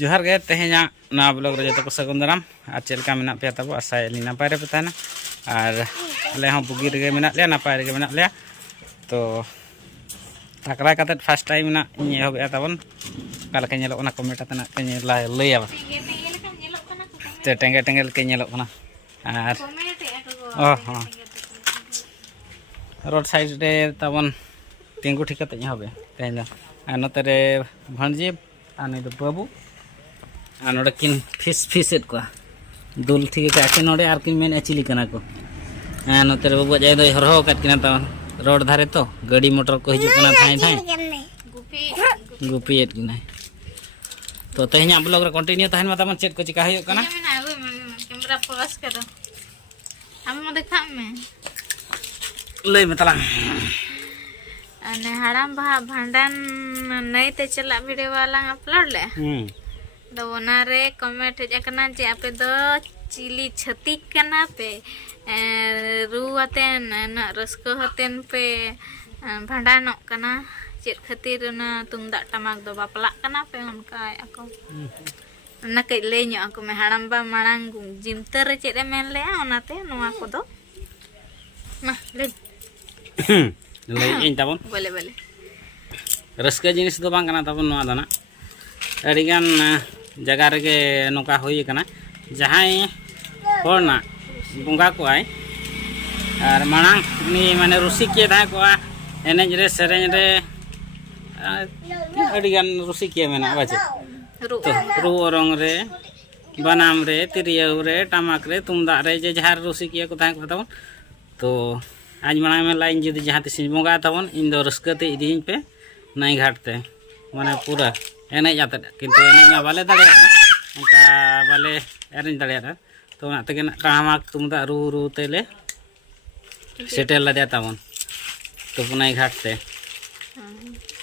जोहार गे तेहेना ना ब्लॉग रे जतो को सगुन दाराम आर चेलका मेना पे ताबो आशा एली नापाय रे पेताना आर आले हम बुगी रे मेना ले नापाय रे मेना ले तो ताकरा काते फर्स्ट टाइम ना इन एहब ए ताबन काल के नेलो ना कमेंट तना के लैया ते टेंगे टेंगे के नेलो ना आर ओ हां रोड साइड रे ताबन तिंगु ठिकाते एहब तेना आर नते रे भणजी आने दो बाबू आर नोडे किन फिस एट को दुल ठीक के आके नोडे आर किन मेन चिली कना को आर नोते रे बाबू जाय दो हरहो काट किना ता रोड धारे तो गाड़ी मोटर को हिजु कना थाई थाई गुपी एट किना तो तेहना ब्लॉग रे कंटिन्यू तहन मा तमन चेक को चिका हयो कना कैमरा फोकस करो हम देखा में लय में तला अने हराम बहा भांडन नहीं ते चला वीडियो वाला अपलोड ले तो ओना रे कमेंट जकना जे आपे दो चिली छतिक कना पे रुआतेन ना रस्को हतेन पे भांडनो कना चेत खातिर ना तुमदा टमाक दो बापला कना पे उनका ako ना के लेño ako me हराम बा मांग जिमतर रे चेत मेन ले ओनाते नोआ को दो मा ले लय इन ताबन बोले बोले रस्का जिनिस दो बांग कना ताबन नोआ दाना अडिगान जगह रे नोका होई कना जहाई होना बुंगा को आय और मांग नि माने रुसिकिया दा को एनेज रे सेरेज रे अडिगान रुसिकिया मेना बाजे तो रू रंग रे बनाम रे तिरिया रे टमाक रे तुमदा रे जे जहार रुसिकिया को ता को ताबन तो आज मांग में लाइन जुदी जहां तिस बुंगा ताबन इन दो रस्कते इदिन पे नाई घाटते माने पूरा एनेज आते किंतु एनेज मा बाले दाड़े उनका बाले एरेंज दाड़े तो ना तके टमाक तुमदा रू रू तेले सेटेल ला देता ताबन तो पुनाई घाटते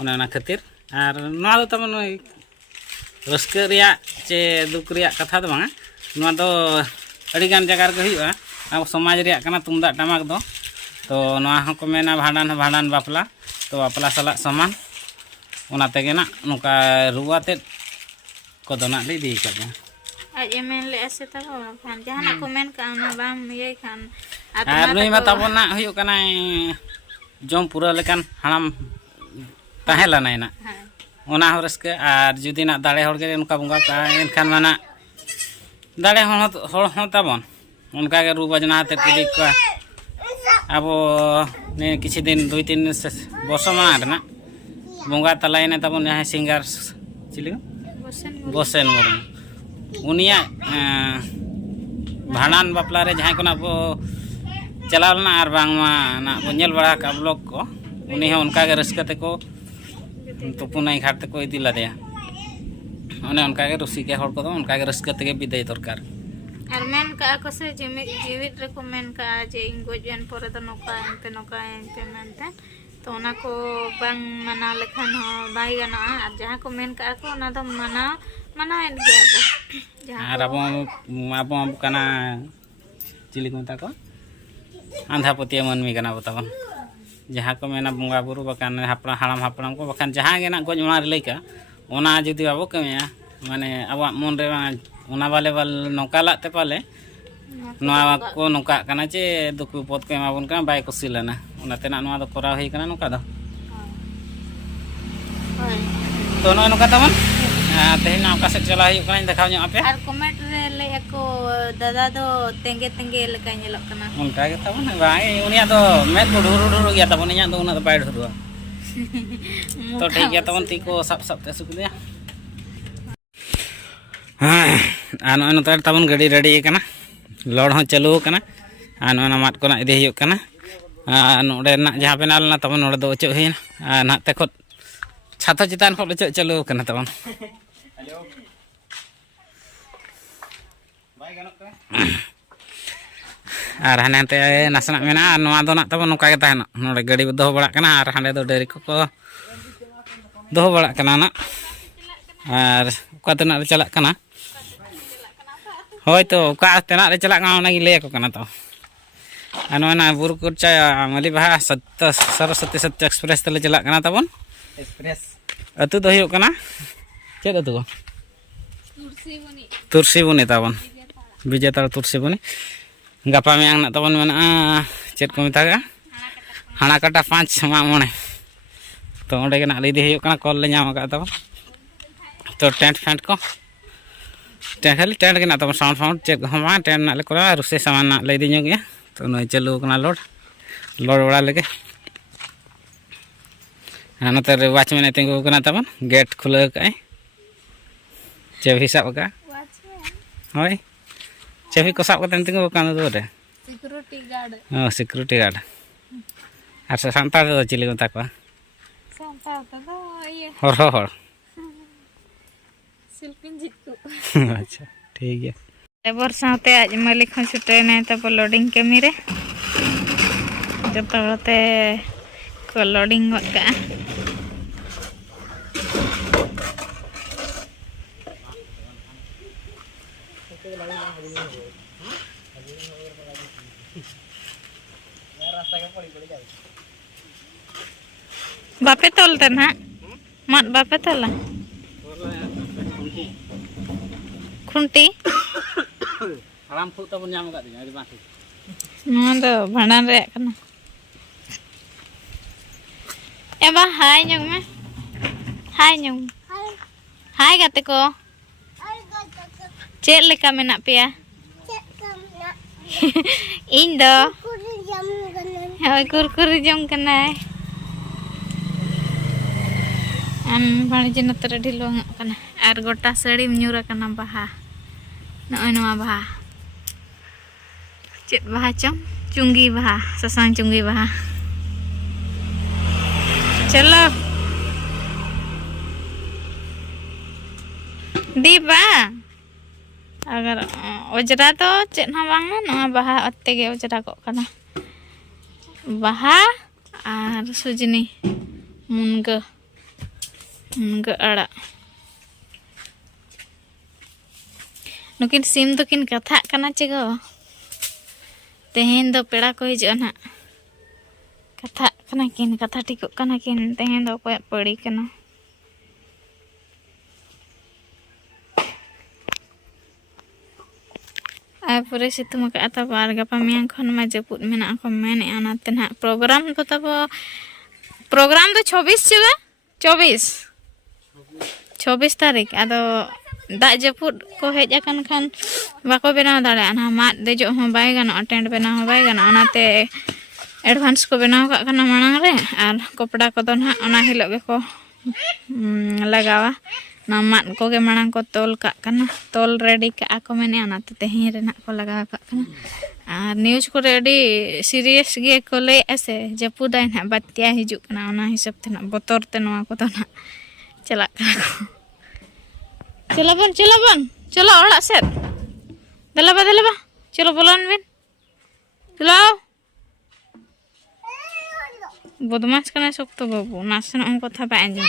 ओना खातिर आर नोआ दो ताबन रस्क रिया चे दुख रिया कथा दो बांगा नोआ दो अडिगान जगह रे हुआ अब समाज रिया कना तुमदा टमाक दो तो नोआ हको मेना भांडन बापला तो बापला साला समान ओना तेगे ना नुका रुआते को दो ना ले दी का आज एमएन ले ऐसे तब खान जहां ना कमेंट का ना बाम ये खान आर नई मा ताबन ना हुयो कना जम पूरा लेकान हराम ताहेला नाय ना ओना हो रस्के आर जुदी ना दाड़े हर के उनका बुंगा का एनखान माना दाड़े हर हो ताबन उनका के रू बजना ते कुदी का अब ने किछि दिन 2-3 वर्ष माना रे ना बुंगा तलायने ताबन जहां सिंगर चिली बसेन मुर्मू उनिया भांडन बापला रे जहां कोना बो चलावलना आर बांगमा ना बो नेल बड़ा का ब्लॉग को उनी हो उनका के रस्कते को तो पुनाई घाट को इदी लादेया ओने उनका के रुसी के हर को उनका के रस्कते के विदाई दरकार और मेन का को से जीवित रे को मेन का जे इंगोजन पर तो नोका एंते मेनते तो ओना को बांग मना लेखन हो बाई गना और जहां को मेन का को ओना तो मना एन गया को जहां आर अब कना चिली को ता को आंधा पतिया मनमी कना बतावन जहां को मेना बुंगा बुरु बकान हापड़ा हाड़ाम हापड़ाम को बकान जहां गेना गोज ओना रे लइका ओना जुदी बाबो कमिया माने अब मन रे ओना वाले नोकाला ते पाले नोआ को नोका कना चे दुख विपद को एमाबन का बाय कुसी लेना ओना तेना नोआ दो करा होई कना नोका दो तो नोआ नोका तमन तेहना ओका से चला होई कना देखाव ᱧᱚᱜ आपे और कमेंट रे ले को दादा दो तेंगे लेका ñelok kana उनका के तमन बाय उनिया दो मेद ढुरु गया तमन इया दो उना बाय ढुरुआ तो ठीक गया तमन ती को सब ते सुकदिया हाँ नोआ नोता तमन गाड़ी रेडी कना लड़ हो चालू कना आ नोना माट को ना इदि हुयो कना नोडे ना जहां पे नालना तमन नोडे दो ओचो हेना ना ते खो छातो चितान खो ओचो चालू कना तमन आर हानेते नासना मेना नोआ दो ना तमन नोका के ताहेना नोडे गाड़ी दो बड़ा कना आर हांडे दो डेरी को दो बड़ा कना ना आर ओका तना रे चला कना होय तो ओका तना रे चला कना ओना गिले को कना तो अनोना बुरकुचा मली बहा सरस्वती सत्य एक्सप्रेस तले चला कना तबन एक्सप्रेस अतु दो हुयो कना चेद अतु Tursi Buni tabon. Vijatar Tursi Buni. Gapa meyang nak tabon mana chat ko metaga. Hana kata 5 sama mone. To onde ge nak lay di huyuk kana call le nyam ka tabon. To tent fent ko. Tent khali tent ge nak tabon sound check hama tent nak le kora russe saman nak lay di nyog ya. To noi chalu kana load bada lege. Anoter watchman I think kena tabon gate khula kai. Cevi sab ka. Hoi. Cevi ko sab ka tenting kana tu de. Security guard. Oh, security guard. Ar santar do chili ko takwa. Santar to ye. Hor. Silpin jitku. अच्छा ठीक है. एबर साथे आज मालिक हन छुटे ने त लोडिंग कमी रे. जब तकते को लोडिंग गत का. बापे तोलते ना मत बापे तोला Khunti Haram fu tabon nyam ka dinya di mati. ᱱᱚᱣᱟ ᱫᱚ ᱵᱷᱟᱸᱰᱟᱱ ᱨᱮᱭᱟᱜ ᱠᱟᱱᱟ ᱮᱵᱟ ᱦᱟᱭ ᱧᱚᱜ ᱢᱮ ᱦᱟᱭ ᱧᱚᱜ ᱦᱟᱭ ᱜᱟᱛᱮ ᱠᱚ ᱪᱮᱫ ᱞᱮᱠᱟ ᱢᱮᱱᱟᱜ ᱯᱮᱭᱟ ᱤᱧ ᱫᱚ ᱦᱳᱭ ᱠᱩᱨᱠᱩᱨᱤ ᱡᱚᱢ ᱠᱟᱱᱟᱭ ᱵᱟᱲᱤᱡ ᱱᱚᱛᱮ ᱨᱮ ᱰᱷᱤᱞᱣᱟᱹᱝᱚᱜ ᱠᱟᱱᱟ ᱟᱨ ᱜᱚᱴᱟ ᱥᱟᱹᱲᱤᱢ ᱧᱩᱨ ᱟᱠᱟᱱᱟ ᱵᱟᱦᱟ ᱱᱚᱜᱼᱚᱭ ᱱᱚᱣᱟ ᱵᱟᱦᱟ चेत बाहा चम चुंगी बाहा ससांग चुंगी बाहा चलो दीबा अगर ओजरा तो चेत ना बांगा नवा बाहा अत्ते गे ओजरा को कना बाहा और सुजनी मुनगा अड़ा नुकिन सिम तो किन कथा कना चेगो तेहेन दो पेड़ा को हिजुआ ना कथा कना किन कथा टिको कना किन तेहेन दो कोय पड़ी कना आ पूरे सितुम का आता बार गपा मियां खन मा जपुत मेना को मेने आनाते ना प्रोग्राम तो तब प्रोग्राम तो 24 चेगा 24 तारीख आदो दाग जपुत को हेज अकन खान बाको बेनाव दाड़े ना माद देजो हो बाय गानो टेंट बेनाव हो बाय गानो अनाते एडवांस को बेनाव का कना मांग रे आर कपड़ा को तो ना ओना हिलो गे को लगावा ना माद को गे मांग को तोल का कना तोल रेडी का को मेने अनाते तेहे रे ना को लगावा का कना आर न्यूज़ को रेडी सीरियस गे को ले ऐसे जपुदाय ना बत्तिया हिजु कना ओना हिसाब ते ना बोतर ते नवा को तो ना चला कना चलो बन चलो ओड़ा सेट दलबा चलो बोलन बिन चलो बदमाश कना सकतो बाबू नासन हम कथा बा अंजम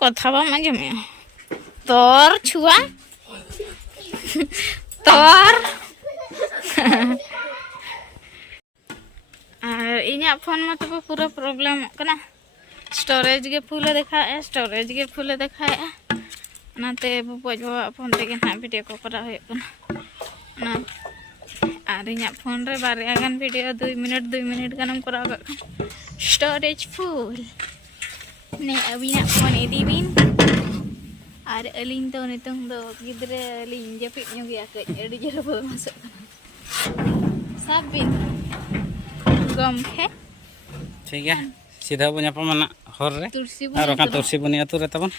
कथा बा अंजम तोर छुआ तोर और इना फोन में तो पूरा प्रॉब्लम कना स्टोरेज के फुल देखा नाते बुबोज बाबा फोन ते ना वीडियो को करा होय कना ना आर इना फोन रे बारे गान वीडियो 2 मिनट गानम करा ग स्टोरेज फुल ने अबिना फोन इदी बिन आर अलिन तो नितंग दो गिदरे अलिन जपित ᱧᱚᱜᱤया ᱠᱟᱹᱡ ᱟᱹᱰᱤ ᱡᱳᱨ ᱵᱚᱫᱢᱟᱥᱚᱜ ᱠᱟᱱᱟ सब बिन गम है ठीक है सीधा बन पमना हर रे और का तुलसी बनी अतु रे तबन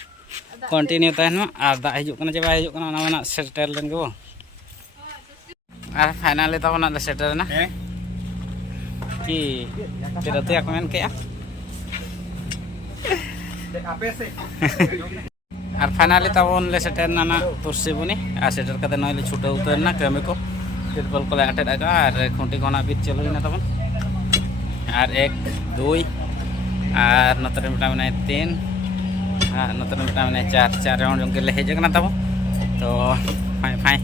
कंटिन्यू तहन और दा हिजुक कना जे बाय हिजुक कना ना मना सेटल लेन गो और फाइनली तबन ले सेटल ना कि तेरा तो कमेंट के और फाइनली तबन ले सेटल ना तुलसी बनी और सेटल कते नले छुटा उतर ना कमे को तिरपल को अटेड आगा और खुंटी कोना बीच चलो ना तबन और 1 2 और नतर मिटा में 3 नतर मिटा में 4 राउंड जंग के ले हेज कना तबो तो फाई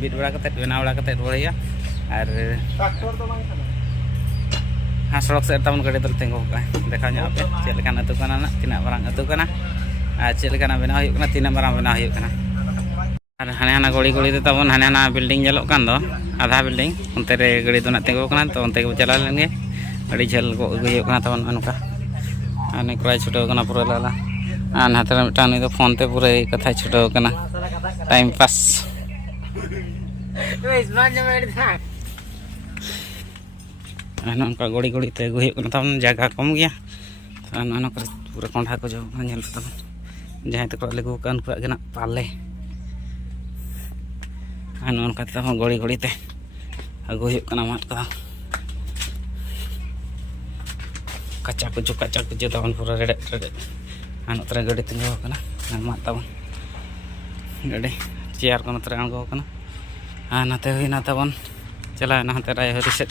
बीट बड़ा कते बेना बड़ा कते रोड़िया और हाँ सड़क से तबन गड़ी दल तेंगो का देखा nya पे चेल लेकान अतु कना ना तिना बरांग अतु कना आ चेल लेकान बेना हुयु कना तिना बरांग बेना हुयु कना और हाने हाना गड़ी गड़ी तबन हाने हाना बिल्डिंग जलों कान दो आधा बिल्डिंग उनते रे गड़ी दो ना तेंगो कना तो उनते को चला लेंगे गड़ी झल को गयो कना तबन अनुका आने कोई छुटो कना पूरा लाला आन हाथ में मिटानी तो फोन ते पूरा कथा छुटो कना टाइम पास आना उनका गड़ी गड़ी ते गयो कना तबन जगह कम गया आना को पूरा कोंढा को जो झल तबन जहां तक लेगो कान पूरा गना पाले आन उनका तबन गड़ी गड़ी ते अगो हुयो कना मात का कच्चा कुछ तबन पूरा रेडे रेडे आन उतरे गड़ी तिंगो कना मात तबन गड़ी चेयर को उतरे आंगो कना नते हुईना तबन चला नते राय हरी से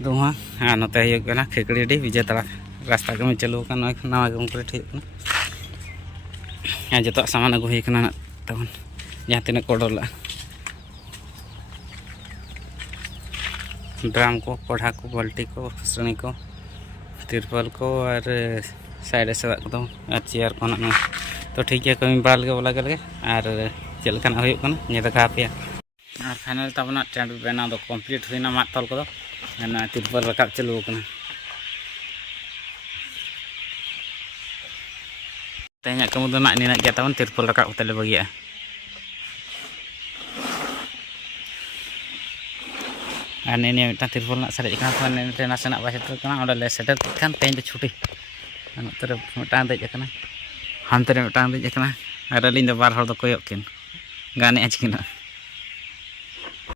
दुआ नते हुयो कना खेकड़ी डी विजय तड़ा रास्ता के में चलो कना नवा कंप्लीट हुयो कना जतो सामान अगो हुई कना तबन जहां तिना कोडोला ड्राम को कोढ़ा को बाल्टी को फसनी को तिरपल को और साइड से को चेयर को ना तो ठीक है कमी बड़ा लगे बोला गए और चलकन हो देखा पे और फाइनल तबना टेंट बना दो कंप्लीट हुईना मात तल को तिरपल रकाब चलू कना तेना कम दो ना निना गया तबन तिरपल रकाब तले बगिया और ने तिरपल ना सरे नासेना बासेटर सेटर खान तेज छुट्टी नोते मिटान देजना हानते मिटान देजना और अली बार हर दो कोयोकिन गाने चिकिन